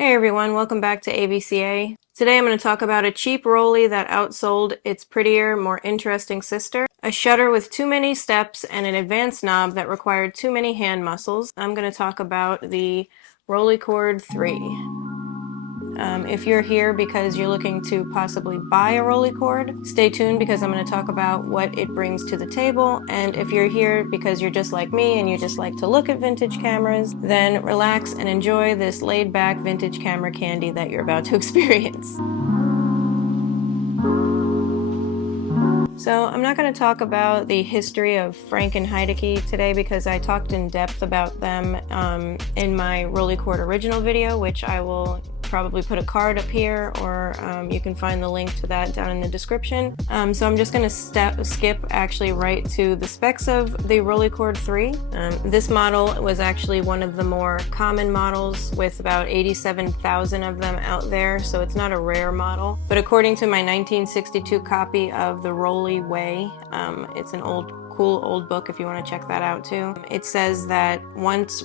Hey everyone, welcome back to ABCA. Today I'm going to talk about a cheap Rollie that outsold its prettier, more interesting sister, a shutter with too many steps, and an advanced knob that required too many hand muscles. I'm going to talk about the Rolleicord III. If you're here because you're looking to possibly buy a Rolleicord, stay tuned because I'm going to talk about what it brings to the table. And if you're here because you're just like me and you just like to look at vintage cameras, then relax and enjoy this laid-back vintage camera candy that you're about to experience. So I'm not going to talk about the history of Frank and Heidecke today because I talked in depth about them in my Rolleicord original video, which I will probably put a card up here, or you can find the link to that down in the description. So I'm just going to skip actually right to the specs of the Rolleicord III. This model was actually one of the more common models, with about 87,000 of them out there, so it's not a rare model. But according to my 1962 copy of the Rolleiflex, it's an cool old book if you want to check that out too. It says that once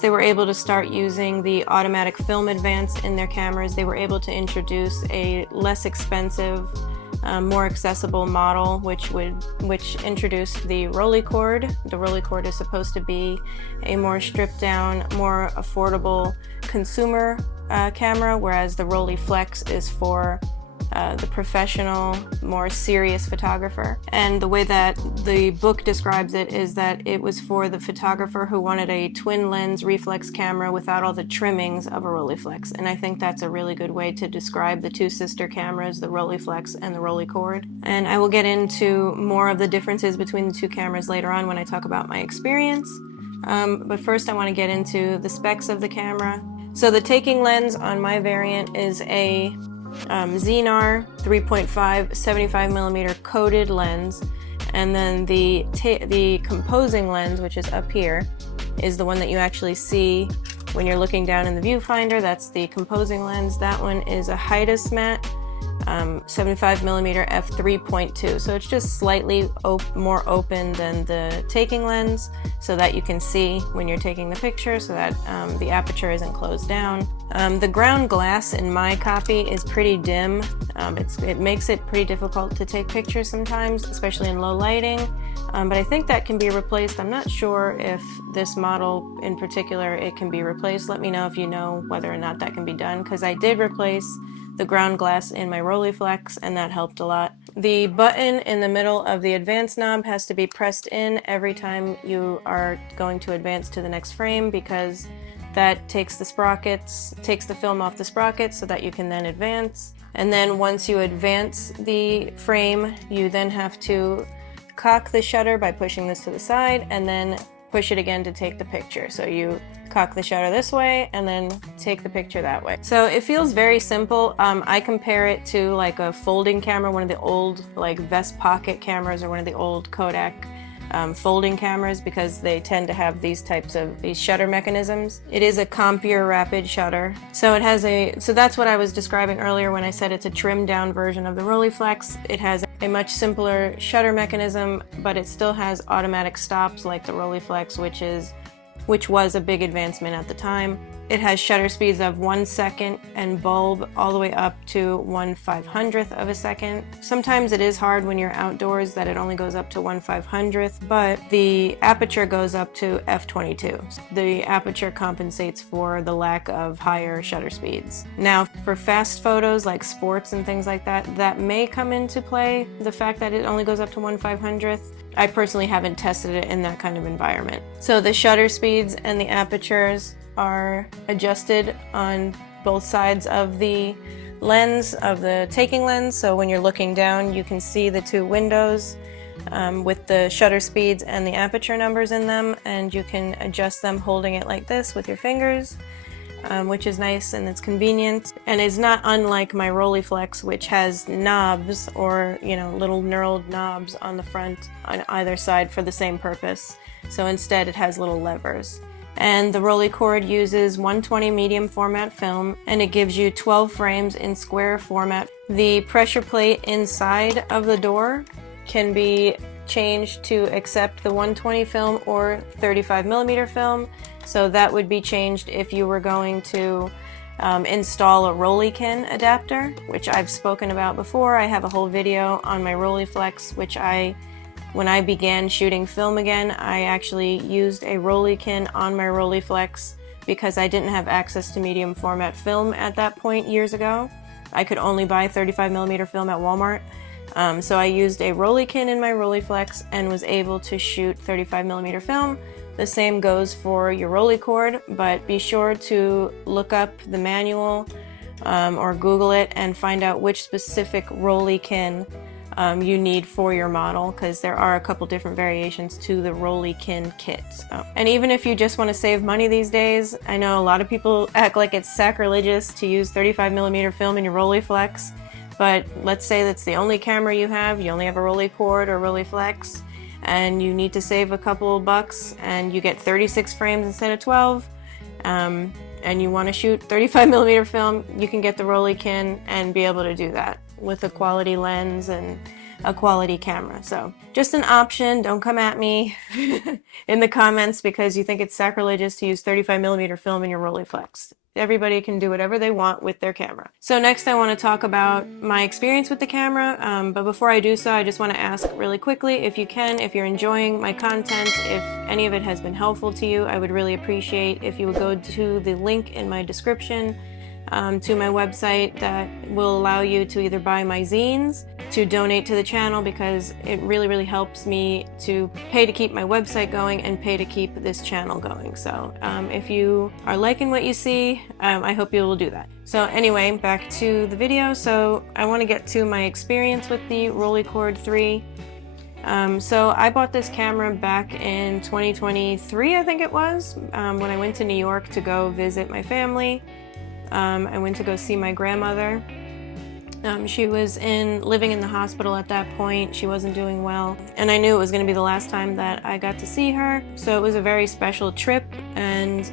they were able to start using the automatic film advance in their cameras, they were able to introduce a less expensive, more accessible model, which introduced the Rolleicord. The Rolleicord is supposed to be a more stripped down, more affordable consumer camera, whereas the Rolleiflex is for the professional, more serious photographer. And the way that the book describes it is that it was for the photographer who wanted a twin lens reflex camera without all the trimmings of a Rolleiflex. And I think that's a really good way to describe the two sister cameras, the Rolleiflex and the Rolleicord. And I will get into more of the differences between the two cameras later on when I talk about my experience. But first I want to get into the specs of the camera. So the taking lens on my variant is a Zines 3.5 75mm coated lens, and then the composing lens, which is up here, is the one that you actually see when you're looking down in the viewfinder. That's the composing lens. That one is a Heides matte 75mm f3.2, so it's just slightly more open than the taking lens, so that you can see when you're taking the picture, so that the aperture isn't closed down. The ground glass in my copy is pretty dim. It makes it pretty difficult to take pictures sometimes, especially in low lighting, but I think that can be replaced. I'm not sure if this model in particular it can be replaced. Let me know if you know whether or not that can be done, because I did replace the ground glass in my Rolleiflex, and that helped a lot. The button in the middle of the advance knob has to be pressed in every time you are going to advance to the next frame, because that takes the film off the sprockets so that you can then advance. And then once you advance the frame, you then have to cock the shutter by pushing this to the side, and then push it again to take the picture. So you cock the shutter this way and then take the picture that way. So it feels very simple. I compare it to like a folding camera, one of the old like vest pocket cameras, or one of the old Kodak folding cameras, because they tend to have these shutter mechanisms. It is a Compure rapid shutter. So that's what I was describing earlier when I said it's a trimmed down version of the Rolleiflex. It has a much simpler shutter mechanism, but it still has automatic stops like the Rolleiflex, which was a big advancement at the time. It has shutter speeds of 1 second and bulb all the way up to 1/500th of a second. Sometimes it is hard when you're outdoors that it only goes up to 1/500th, but the aperture goes up to f22. The aperture compensates for the lack of higher shutter speeds. Now, for fast photos like sports and things like that, that may come into play, the fact that it only goes up to 1/500th. I personally haven't tested it in that kind of environment. So the shutter speeds and the apertures are adjusted on both sides of the lens, of the taking lens. So when you're looking down, you can see the two windows with the shutter speeds and the aperture numbers in them, and you can adjust them holding it like this with your fingers, which is nice and it's convenient. And it's not unlike my Rolleiflex, which has knobs, or little knurled knobs on the front on either side for the same purpose. So instead it has little levers. And the Rolleicord uses 120 medium format film, and it gives you 12 frames in square format. The pressure plate inside of the door can be changed to accept the 120 film or 35mm film. So that would be changed if you were going to install a Rolleikin adapter, which I've spoken about before. I have a whole video on my Rolleiflex, which when I began shooting film again, I actually used a Rolleikin on my Rolleiflex because I didn't have access to medium format film at that point years ago. I could only buy 35mm film at Walmart. So I used a Rolleikin in my Rolleiflex and was able to shoot 35mm film. The same goes for your Rolleicord, but be sure to look up the manual or Google it and find out which specific Rolleikin you need for your model, because there are a couple different variations to the Rolleikin kit. And even if you just want to save money these days, I know a lot of people act like it's sacrilegious to use 35mm film in your Rolleiflex, but let's say that's the only camera you only have a Rolleicord or Rolleiflex, and you need to save a couple bucks and you get 36 frames instead of 12, and you want to shoot 35mm film, you can get the Rolleikin and be able to do that with a quality lens and a quality camera. So just an option. Don't come at me in the comments because you think it's sacrilegious to use 35mm film in your Rolleiflex. Everybody can do whatever they want with their camera. So next I want to talk about my experience with the camera, but before I do so, I just want to ask really quickly, if you're enjoying my content, if any of it has been helpful to you, I would really appreciate if you would go to the link in my description to my website that will allow you to either buy my zines, to donate to the channel, because it really helps me to pay to keep my website going and pay to keep this channel going. So if you are liking what you see, I hope you will do that. So anyway, back to the video. So I want to get to my experience with the Rolleicord III. So I bought this camera back in 2023, I think it was, when I went to New York to go visit my family. I went to go see my grandmother. She was living in the hospital at that point. She wasn't doing well, and I knew it was going to be the last time that I got to see her. So it was a very special trip, and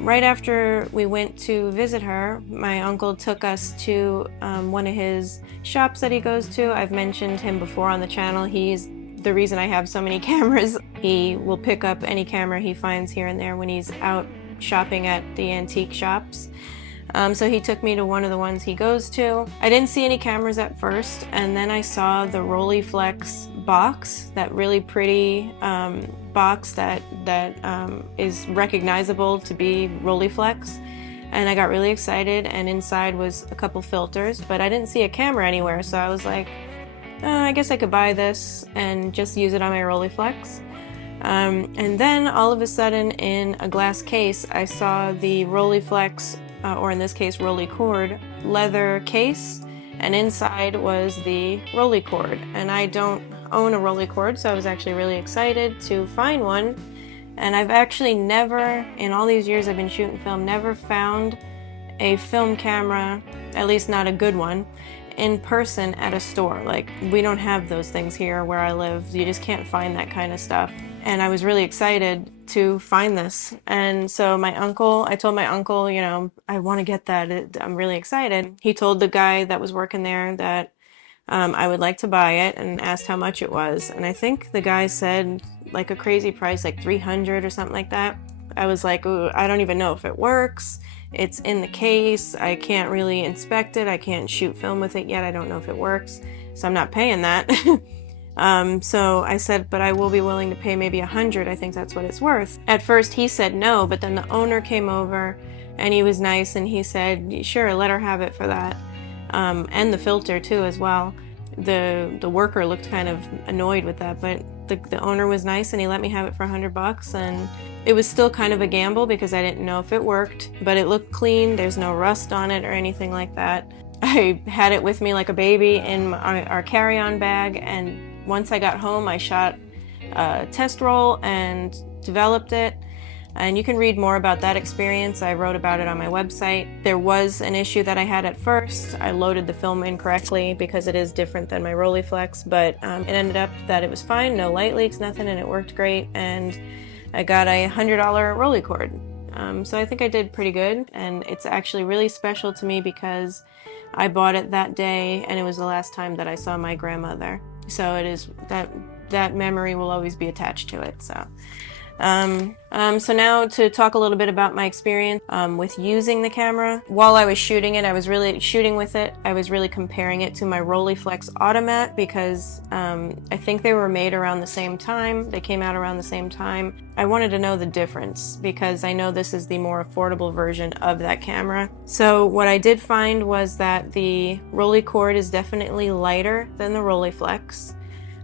right after we went to visit her, my uncle took us to one of his shops that he goes to. I've mentioned him before on the channel. He's the reason I have so many cameras. He will pick up any camera he finds here and there when he's out shopping at the antique shops. So he took me to one of the ones he goes to. I didn't see any cameras at first, and then I saw the Rolleiflex box, that really pretty box that is recognizable to be Rolleiflex, and I got really excited, and inside was a couple filters, but I didn't see a camera anywhere, so I was like, I guess I could buy this and just use it on my Rolleiflex. And then all of a sudden in a glass case I saw the Rolleiflex, or in this case Rolleicord, leather case, and inside was the Rolleicord. And I don't own a Rolleicord, so I was actually really excited to find one. And I've actually never, in all these years I've been shooting film, never found a film camera, at least not a good one, in person at a store. Like, we don't have those things here where I live. You just can't find that kind of stuff. And I was really excited to find this. And so I told my uncle, you know, I want to get that. I'm really excited. He told the guy that was working there that I would like to buy it, and asked how much it was. And I think the guy said like a crazy price, like $300 or something like that. I was like, ooh, I don't even know if it works. It's in the case. I can't really inspect it. I can't shoot film with it yet. I don't know if it works. So I'm not paying that. So I said, but I will be willing to pay maybe $100. I think that's what it's worth. At first he said no, but then the owner came over and he was nice and he said, sure, let her have it for that. And the filter too as well. The worker looked kind of annoyed with that, but the owner was nice and he let me have it for $100. And it was still kind of a gamble because I didn't know if it worked, but it looked clean. There's no rust on it or anything like that. I had it with me like a baby in our carry-on bag, and once I got home I shot a test roll and developed it. And you can read more about that experience. I wrote about it on my website. There was an issue that I had at first. I loaded the film incorrectly because it is different than my Rolleiflex, but it ended up that it was fine, no light leaks, nothing, and it worked great. And I got a $100 Rolleicord. So I think I did pretty good, and it's actually really special to me because I bought it that day and it was the last time that I saw my grandmother. So it is that memory will always be attached to it. So So now to talk a little bit about my experience with using the camera. While I was shooting it, I was really comparing it to my Rolleiflex Automat because I think they were made around the same time. They came out around the same time. I wanted to know the difference because I know this is the more affordable version of that camera. So what I did find was that the Rolleicord is definitely lighter than the Rolleiflex.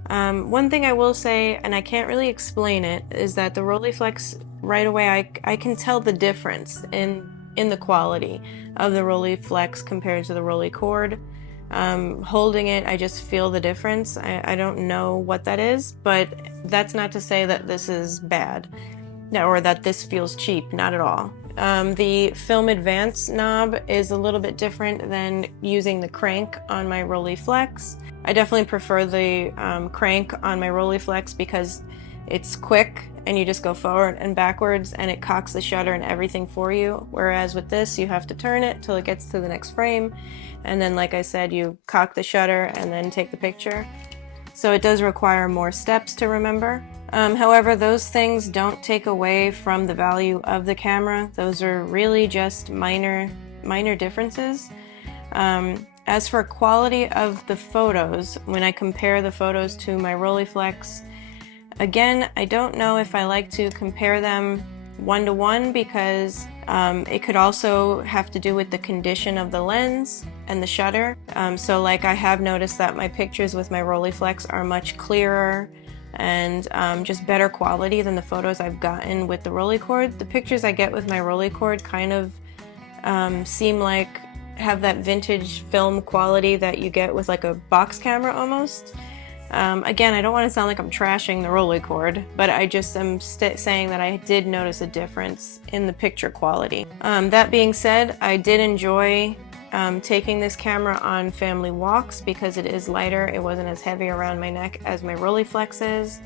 One thing I will say, and I can't really explain it, is that the Rolleiflex, right away I can tell the difference in the quality of the Rolleiflex compared to the Rolleicord. Holding it, I just feel the difference. I don't know what that is, but that's not to say that this is bad or that this feels cheap, not at all. The Film Advance knob is a little bit different than using the crank on my Rolleiflex. I definitely prefer the crank on my Rolleiflex because it's quick and you just go forward and backwards and it cocks the shutter and everything for you. Whereas with this, you have to turn it till it gets to the next frame. And then, like I said, you cock the shutter and then take the picture. So it does require more steps to remember. However, those things don't take away from the value of the camera. Those are really just minor differences. As for quality of the photos, when I compare the photos to my Rolleiflex, again, I don't know if I like to compare them one-to-one because it could also have to do with the condition of the lens and the shutter. So like I have noticed that my pictures with my Rolleiflex are much clearer and just better quality than the photos I've gotten with the Rolleicord. The pictures I get with my Rolleicord kind of seem like have that vintage film quality that you get with like a box camera almost. Again, I don't want to sound like I'm trashing the Rolleicord, but I just am saying that I did notice a difference in the picture quality. That being said, I did enjoy taking this camera on family walks because it is lighter. It wasn't as heavy around my neck as my Rolleiflex is.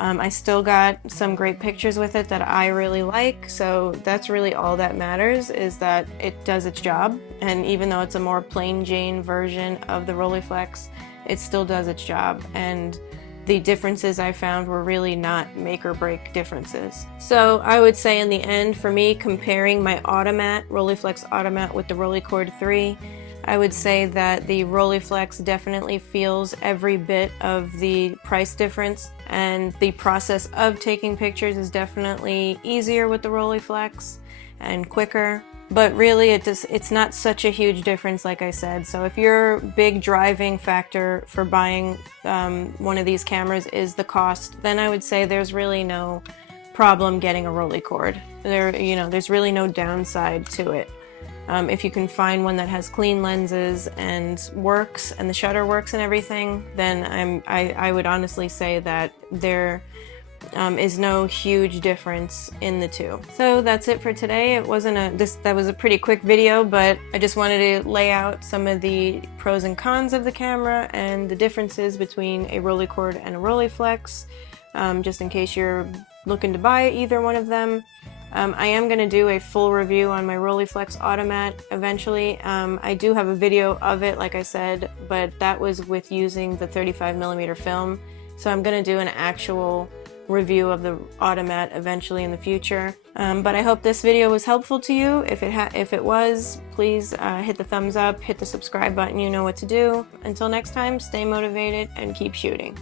I still got some great pictures with it that I really like, so that's really all that matters, is that it does its job. And even though it's a more plain Jane version of the Rolleiflex, it still does its job. And the differences I found were really not make or break differences. So I would say in the end, for me, comparing my Automat, Rolleiflex Automat with the Rolleicord III, I would say that the Rolleiflex definitely feels every bit of the price difference, and the process of taking pictures is definitely easier with the Rolleiflex and quicker. But really, it's not such a huge difference, like I said. So if your big driving factor for buying one of these cameras is the cost, then I would say there's really no problem getting a Rolleicord. There's really no downside to it. If you can find one that has clean lenses and works, and the shutter works and everything, then I would honestly say that there is no huge difference in the two. So that's it for today. That was a pretty quick video, but I just wanted to lay out some of the pros and cons of the camera and the differences between a Rolleicord and a Rolleiflex, just in case you're looking to buy either one of them. I am going to do a full review on my Rolleiflex Automat eventually. I do have a video of it, like I said, but that was with using the 35mm film. So I'm going to do an actual review of the Automat eventually in the future. But I hope this video was helpful to you. If it was, please hit the thumbs up, hit the subscribe button, you know what to do. Until next time, stay motivated and keep shooting.